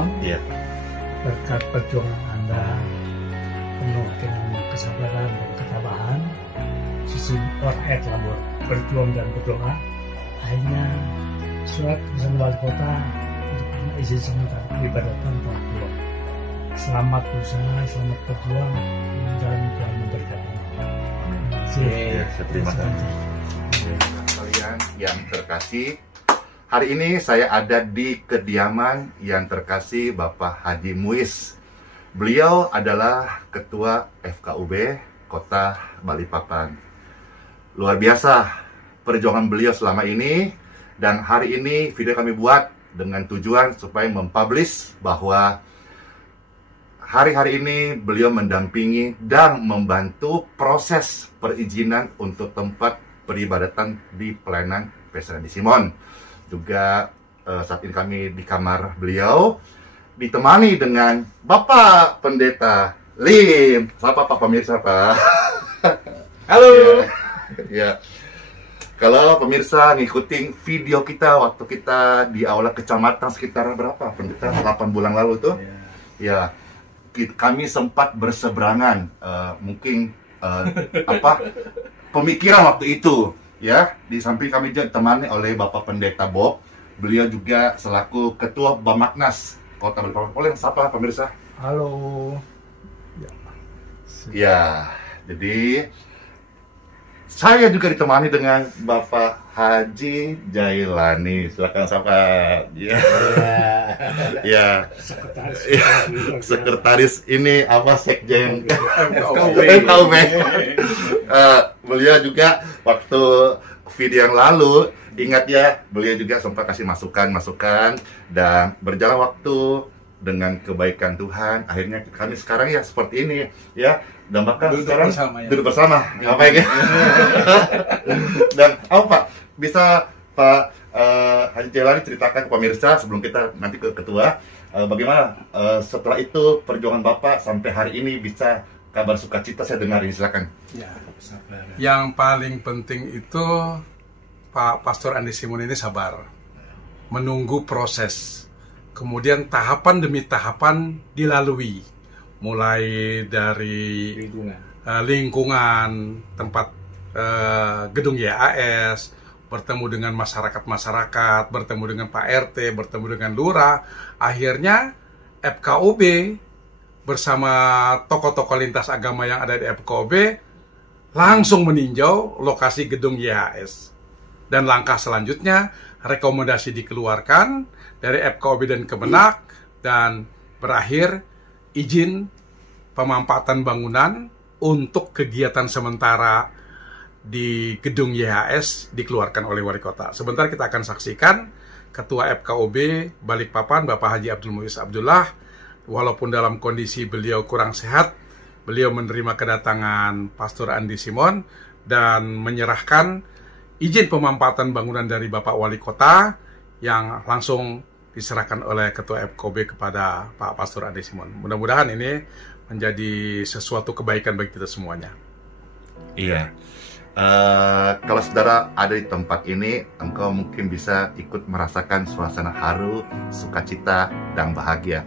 Simon. Iya. Berkat perjuangan Anda penuh dengan kesabaran dan ketabahan, sejumlah ayat telah berjuang dan berdoa. Akhirnya surat keputusan wali kota untuk izin sementara peribadatan telah keluar. Selamat berusaha, selamat berjuang, dan Tuhan memberkati. Terima kasih. Kalian yang terkasih, hari ini saya ada di kediaman yang terkasih Bapak Haji Muiz. Beliau adalah Ketua FKUB Kota Balikpapan. Luar biasa perjuangan beliau selama ini, dan hari ini video kami buat dengan tujuan supaya mempublish bahwa hari-hari ini beliau mendampingi dan membantu proses perizinan untuk tempat peribadatan di pelayanan Pastor Andi Simon. Juga saat ini kami di kamar beliau ditemani dengan Bapak Pendeta Lim. Sapa Pak pemirsa, Pak. Halo. Ya. Kalau pemirsa ngikutin video kita waktu kita di aula kecamatan sekitar berapa? Pendeta 8 bulan lalu tuh. Ya. Kami sempat berseberangan mungkin pemikiran waktu itu, ya. Di samping kami juga ditemani oleh Bapak Pendeta Bob. Beliau juga selaku Ketua Bamaknas Kota Balikpapan. Boleh sapa pemirsa? Halo. Ya, jadi saya juga ditemani dengan Bapak Haji Jailani. Silakan sapa. Ya. Ya. Sekretaris ini apa, Sekjen FKUB. Beliau juga waktu video yang lalu, ingat ya, beliau juga sempat kasih masukan, dan berjalan waktu dengan kebaikan Tuhan, akhirnya kami sekarang ya seperti ini, ya. Dan bahkan sekarang duduk bersama, ngapain ya? Dan apa Pak, bisa Pak Haji Jailani ceritakan ke pemirsa sebelum kita nanti ke ketua, bagaimana setelah itu perjuangan Bapak sampai hari ini bisa kabar sukacita saya dengar ini, silakan. Ya, yang paling penting itu Pak Pastor Andi Simon ini sabar, menunggu proses, kemudian tahapan demi tahapan dilalui, mulai dari lingkungan tempat gedung YAS, bertemu dengan masyarakat, bertemu dengan Pak RT, bertemu dengan Lurah, akhirnya FKUB bersama tokoh-tokoh lintas agama yang ada di FKUB langsung meninjau lokasi gedung YHS. Dan langkah selanjutnya, rekomendasi dikeluarkan dari FKUB dan Kemenak, dan berakhir izin pemanfaatan bangunan untuk kegiatan sementara di gedung YHS dikeluarkan oleh wali kota. Sebentar kita akan saksikan Ketua FKUB Balikpapan, Bapak Haji Abdul Muiz Abdullah, walaupun dalam kondisi beliau kurang sehat, beliau menerima kedatangan Pastor Andi Simon dan menyerahkan izin pemanfaatan bangunan dari Bapak Wali Kota yang langsung diserahkan oleh Ketua FKUB kepada Pak Pastor Andi Simon. Mudah-mudahan ini menjadi sesuatu kebaikan bagi kita semuanya. Iya. Kalau saudara ada di tempat ini, engkau mungkin bisa ikut merasakan suasana haru, sukacita, dan bahagia.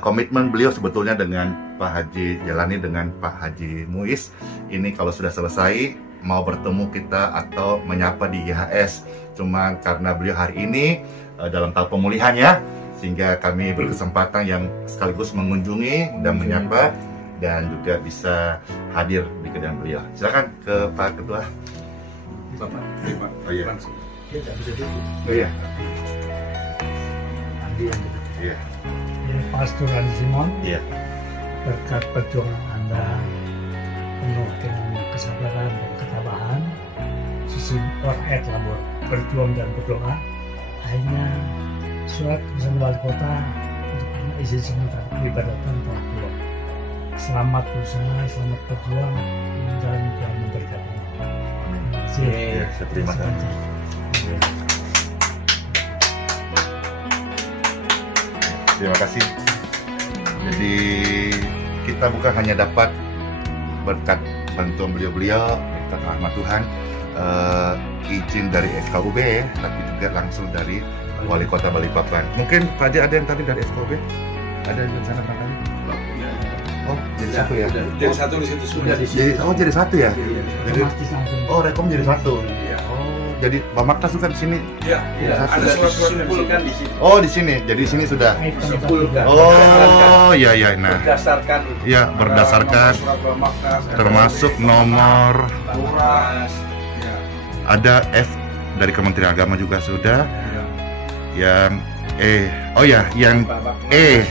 Komitmen beliau sebetulnya dengan Pak Haji Jailani, dengan Pak Haji Muiz, ini kalau sudah selesai, mau bertemu kita atau menyapa di YHS. Cuma karena beliau hari ini dalam tahap pemulihan ya, sehingga kami berkesempatan yang sekaligus mengunjungi dan menyapa, dan juga bisa hadir di kediaman beliau. Silakan ke Pak Ketua. Bapak, oh iya. langsung. Dia tidak bisa duduk. Oh iya. Andi yang duduk. Iya. Ya, Pastor Andi Simon. Iya. Berkat perjuangan Anda penuh dengan kesabaran dan ketabahan, sejumlah ayat telah berjuang dan berdoa. Akhirnya surat keputusan wali kota untuk izin sementara peribadatan telah keluar. Selamat berusaha, selamat berjuang, dan Tuhan memberkati. Terima kasih. Terima kasih. Jadi kita bukan hanya dapat berkat bantuan beliau-beliau, berkat rahmat Tuhan, izin dari FKUB, tapi juga langsung dari Wali Kota Balikpapan. Mungkin Pak Haji ada yang tadi dari FKUB? Ada yang di sana barangkali? Oh, jadi satu ya? Jadi satu di situ sudah. Jadi satu ya? Jadi, Jadi Rekom jadi satu. Iya. Oh, jadi Pak Maktas juga di sini. Iya. Ada surat-surat dikumpulkan di sini. Oh, di sini. Jadi di sini sudah. Dikumpulkan. Oh, iya iya. Nah, Berdasarkan. ya berdasarkan Surat Bamaknas, termasuk nomor, Bamaknas. Ya. ada F dari Kementerian Agama juga sudah. Ya. Yang E, oh ya, yang Bamaknas. E,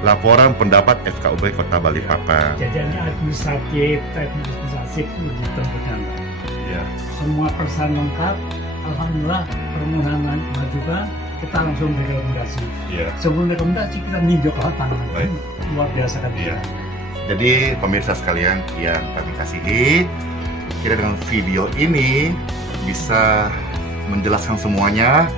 laporan pendapat FKUB Kota Balikpapan. Jadi administratif, teknik administratif itu ditempatkan. Ya. Semua persyaratan lengkap, alhamdulillah permohonan majukan, kita langsung rekomendasi. Iya. Sebelum rekomendasi kita ninjau ke lapangan. Baik. Luar biasa kan. Iya. Jadi pemirsa sekalian yang kami kasihi, kira dengan video ini bisa menjelaskan semuanya.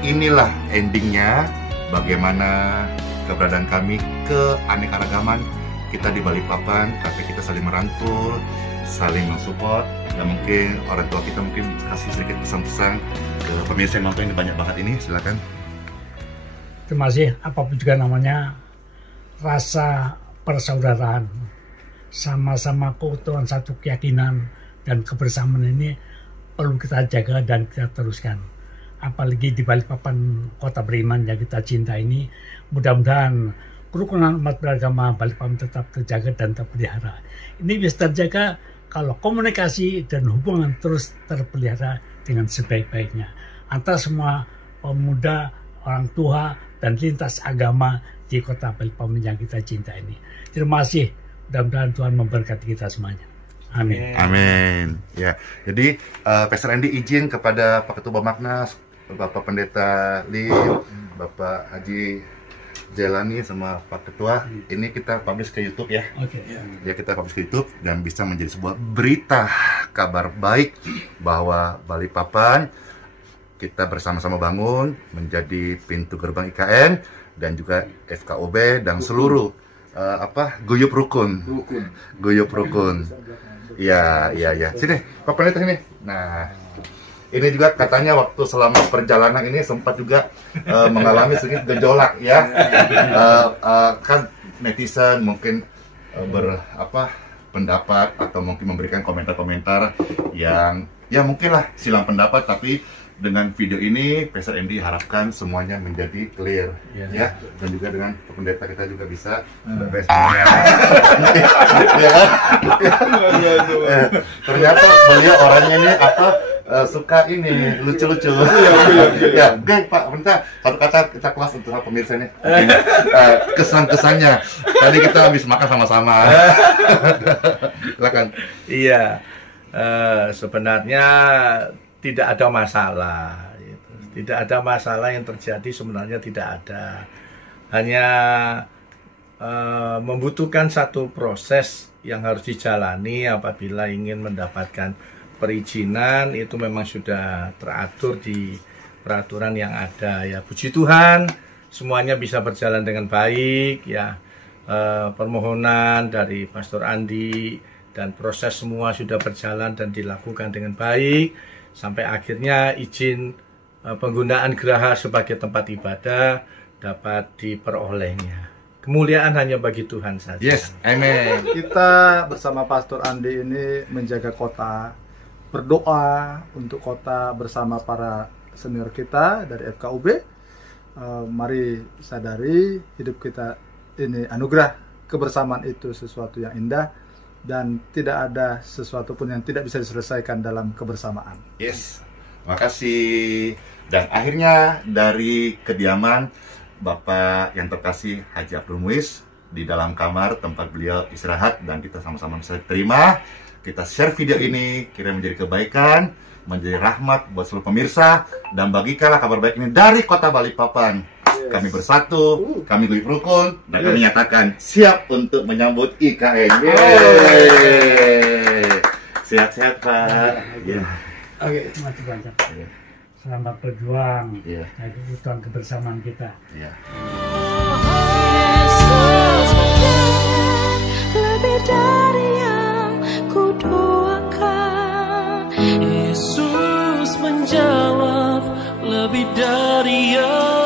Inilah endingnya bagaimana keberadaan kami keanekaragaman kita di Balikpapan, tapi kita saling merangkul, saling mensupport, dan mungkin orang tua kita mungkin kasih sedikit pesan-pesan ke pemirsa yang nonton ini banyak banget ini, silakan. Terima kasih, apapun juga namanya, rasa persaudaraan, sama-sama keutuhan satu keyakinan dan kebersamaan ini perlu kita jaga dan kita teruskan. Apalagi di Balikpapan, kota beriman yang kita cinta ini, mudah-mudahan kerukunan umat beragama Balikpapan tetap terjaga dan terpelihara. Ini bisa terjaga kalau komunikasi dan hubungan terus terpelihara dengan sebaik-baiknya antara semua pemuda, orang tua, dan lintas agama di kota Balikpapan yang kita cinta ini. Terima kasih. Mudah-mudahan Tuhan memberkati kita semuanya. Amin. Amin. Ya, jadi Pastor Andy izin kepada Pak Ketua Bamaknas, Bapak Pendeta Lim, Bapak Haji Jelani sama Pak Ketua, ini kita publish ke YouTube ya. Oke. Ya, kita publish ke YouTube dan bisa menjadi sebuah berita kabar baik bahwa Balikpapan kita bersama-sama bangun menjadi pintu gerbang IKN dan juga FKUB dan seluruh guyup rukun. Guyup rukun. Iya. Sini, Pak Pendeta sini. Nah, ini juga katanya waktu selama perjalanan ini sempat juga mengalami sedikit gejolak ya. Kan netizen mungkin pendapat atau mungkin memberikan komentar-komentar yang ya mungkin lah silang pendapat, tapi dengan video ini Pastor Andy harapkan semuanya menjadi clear ya, dan juga dengan pendeta kita juga bisa ternyata beliau orangnya ini suka ini lucu-lucu. Ya, oke Pak, bentar satu kata kita kelas untuk pemirsa ini. Kesan-kesannya tadi kita habis makan sama-sama. Silakan. Iya, sebenarnya tidak ada masalah, gitu. Tidak ada masalah yang terjadi, sebenarnya tidak ada. Hanya membutuhkan satu proses yang harus dijalani apabila ingin mendapatkan perizinan, itu memang sudah teratur di peraturan yang ada. Ya, puji Tuhan, semuanya bisa berjalan dengan baik. Ya, permohonan dari Pastor Andi dan proses semua sudah berjalan dan dilakukan dengan baik. Sampai akhirnya izin penggunaan geraha sebagai tempat ibadah dapat diperolehnya. Kemuliaan hanya bagi Tuhan saja. Yes, amen. Kita bersama Pastor Andi ini menjaga kota, berdoa untuk kota bersama para senior kita dari FKUB. Mari sadari hidup kita ini anugerah, kebersamaan itu sesuatu yang indah. Dan tidak ada sesuatu pun yang tidak bisa diselesaikan dalam kebersamaan. Yes, makasih. Dan akhirnya dari kediaman Bapak yang terkasih Haji Abdul Muiz di dalam kamar tempat beliau istirahat, dan kita sama-sama bisa terima. Kita share video ini, kira menjadi kebaikan, menjadi rahmat buat seluruh pemirsa, dan bagikanlah kabar baik ini dari kota Balikpapan. Kami bersatu, kami guyup rukun, dan kami nyatakan siap untuk menyambut IKN. Sehat-sehat Pak. Oke, terima kasih banyak. Selamat berjuang. Jadi kebutuhan kebersamaan kita. Yesus menjawab lebih dari yang kudoakan. Yesus menjawab lebih dari yang